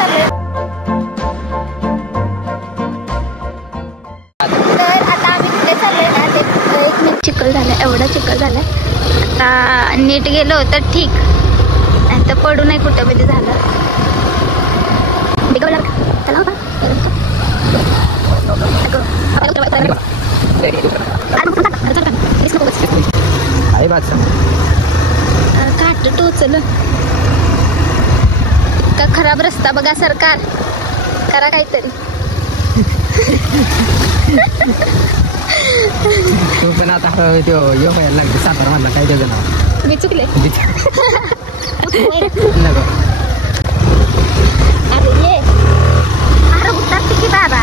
चाललोय. तर आता आम्ही कुठे चाललोय ना ते एक नीट चिखल झालं, एवढा चिखल झालाय. आता नीट गेलो तर ठीक, नाही तर पडू नाही कुठं मध्ये झालं. चला का काट टोचल. इतका खराब रस्ता बघा, सरकार करा काहीतरी. तो पण आता व्हायला लागले सातारा मधला काय त्याचं नाव मी चुकले. अरे उतरते की बाबा,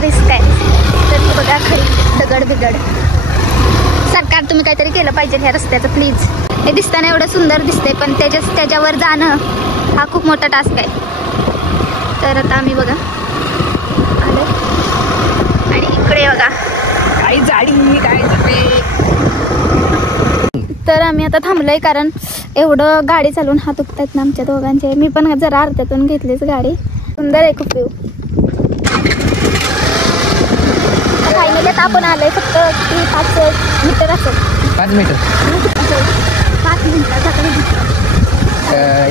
रिस्क आहे. तर बघा खरी दगड बिगड. सरकार तुम्ही काहीतरी केलं पाहिजे ह्या रस्त्याचं प्लीज. हे दिसताना एवढं सुंदर दिसते पण त्याच्यावर जाणं हा खूप मोठा टास्क आहे. तर आता आम्ही बघा आलो आणि इकडे बघा काय झाडी काय झाडे. तर आम्ही आता थांबलोय कारण एवढं गाडी चालवून हात दुखतात ना आमच्या दोघांचे. मी पण जरा अर्ध्यातून घेतलीच गाडी. सुंदर आहे खूप व्ह्यू. फायनली आता आपण आलोय फक्त 5 मीटर असेल. 5 मीटर 5 मिनिटाचा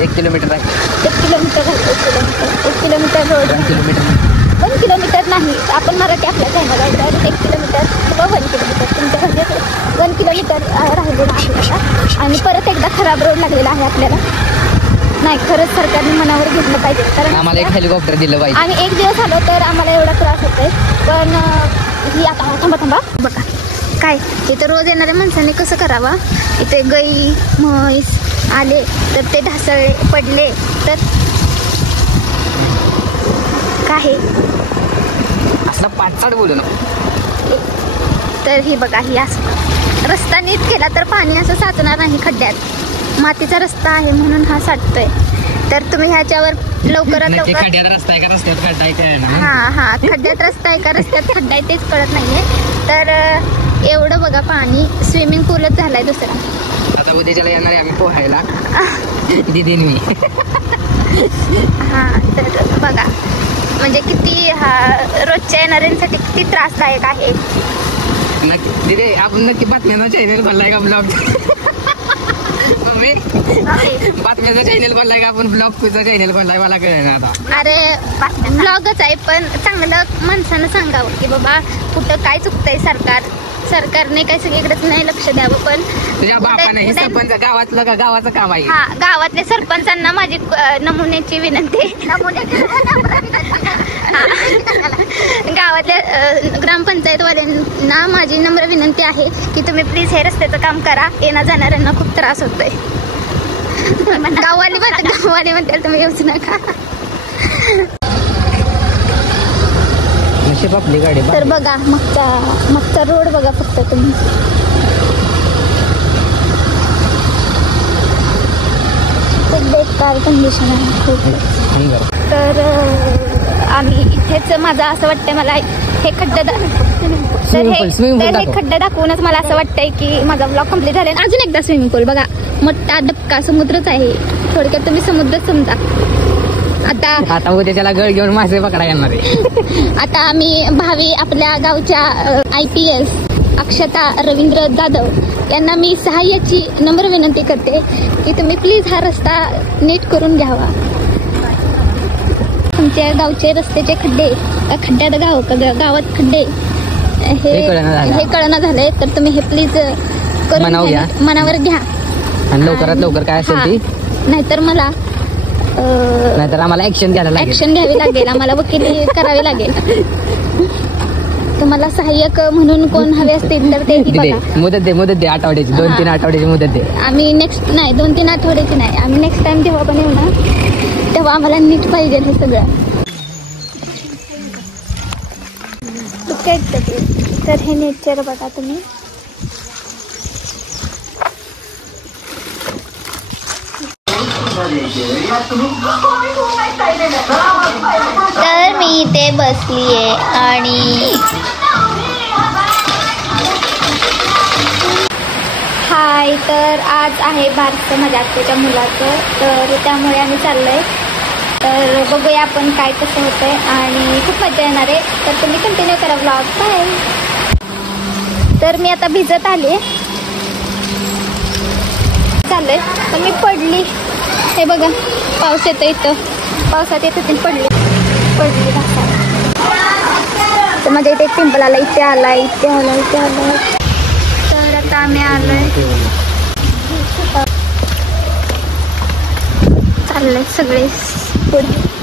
1 किलोमीटर आहे. 1 किलोमीटर आहे. 1 किलोमीटर रोड. 1 किलोमीटर 1 किलोमीटर नाही, आपण मराठी आपल्या चॅनल आहे तर 1 किलोमीटर किंवा 1 किलोमीटर तुमच्या घरी 1 किलोमीटर राहिलेलं आहे आता. आणि परत एकदा खराब रोड लागलेला आहे आपल्याला. नाही खरंच सरकारने मनावर घेतलं पाहिजे कारण आम्हाला एक हेलिकॉप्टर दिलं पाहिजे. आणि 1 दिवस आलो तर आम्हाला एवढा त्रास होतोय. पण ही आता थांबा बघा काय इथं रोज येणाऱ्या माणसाने कसं करावा. इथे गाई म्हैस आले तर ते ढासळले पडले तर काय असं पाचसाड बोलू ना. तर ही बघा ही असं रस्ता नीट केला तर पाणी असं साचणार नाही खड्ड्यात. मातीचा रस्ता आहे म्हणून हा साठतोय. तर तुम्ही ह्याच्यावर लवकरात लवकर खड्ड्यात रस्ता आहे का रस्त्यात खड्डा आहे काय ना. हा खड्ड्यात रस्ता आहे का रस्त्यात खड्डा आहे तेच कळत नाहीये. तर एवढं बघा पाणी स्विमिंग पूलच झालाय दुसरा. आता उद्याच्याला येणार आहे आम्ही पोहायला दिदीन मी. हा तर बघा म्हणजे किती रोजच्या येणाऱ्यांसाठी किती त्रासदायक आहे. नक्की दिदी आपण नक्की बातम्यांचा चॅनल खोललाय का ब्लॉग. बातम्याचा चॅनल खोललाय का आपण ब्लॉगचा चॅनल खोललाय मला कळलं ना आता. अरे ब्लॉगच आहे पण चांगलं माणसानं सांगावं की बाबा कुठं काय चुकतंय. सरकारने काय सगळीकडेच नाही लक्ष द्यावं. पण तुझ्या बापाने हे सरपंच गावातलं का गावाचं काम आहे. हा गावातल्या सरपंचांना माझी नमुन्याची विनंती. गावातल्या ग्रामपंचायतवाल्यांना माझी नम्र विनंती आहे की तुम्ही प्लीज हे रस्त्याचं काम करा. येण्या जाणाऱ्यांना खूप त्रास होतोय. गाववाली म्हणतात तुम्ही येऊच नका. नशीब आपली गाडी. तर बघा मागचा रोड बघा फक्त तुम्ही. खूप बेकार कंडिशन आहे खूप. तर आम्ही इथेच माझं असं वाटतंय मला हे खड्डे दाखवूनच मला असं वाटतंय की माझा ब्लॉग कम्प्लीट झाला. अजून एकदा स्विमिंग पूल बघा मोठा डबका समुद्रच आहे. थोडक्यात तुम्ही समुद्रच समजा. आता उद्याच्याला गळ घेऊन मासे पकडा येणार आहे. आता आम्ही भावी आपल्या गावच्या IPS अक्षता रवींद्र जाधव यांना मी सहाय्याची नम्र विनंती करते की तुम्ही प्लीज हा रस्ता नीट करून घ्यावा. तुमच्या गावचे रस्त्याचे खड्डे खड्ड्यात गावात खड्डे हे कळना झालंय. तर तुम्ही हे प्लीज करून मनावर घ्या आणि लवकरात लवकर काय असेल ती नाहीतर आम्हाला ऍक्शन घ्यावी लागेल. आम्हाला वकिली करावी लागेल. तुम्हाला सहाय्यक म्हणून कोण हवे असतील तर ते मुदत दे आठवड्याची 2-3 आठवड्याची मुदत दे. आम्ही नेक्स्ट नाही 2-3 आठवड्याची नाही आम्ही नेक्स्ट टाइम जेव्हा पण येऊ ना तेव्हा आम्हाला नीट पाहिजे हे सगळं. तर हे नेचर बघा तुम्ही. तर मी इथे बसलीये आणि हाय. तर आज आहे बारसं माझ्या आत्याच्या मुलाचं. तर त्यामुळे आम्ही चाललोय तर बघूया आपण काय कसं होतंय आणि खूप मजा येणार आहे. तर तुम्ही कंटिन्यू करा व्लॉग. बाय. तर मी आता भिजत आले चाललंय तर मी पडली. हे बघा पाऊस येतो इथं. पावसात येत होती पडली तर माझ्या इथे एक पिंपल आला. इथे आला. तर आता आम्ही आलोय. चाललंय सगळे पुढे.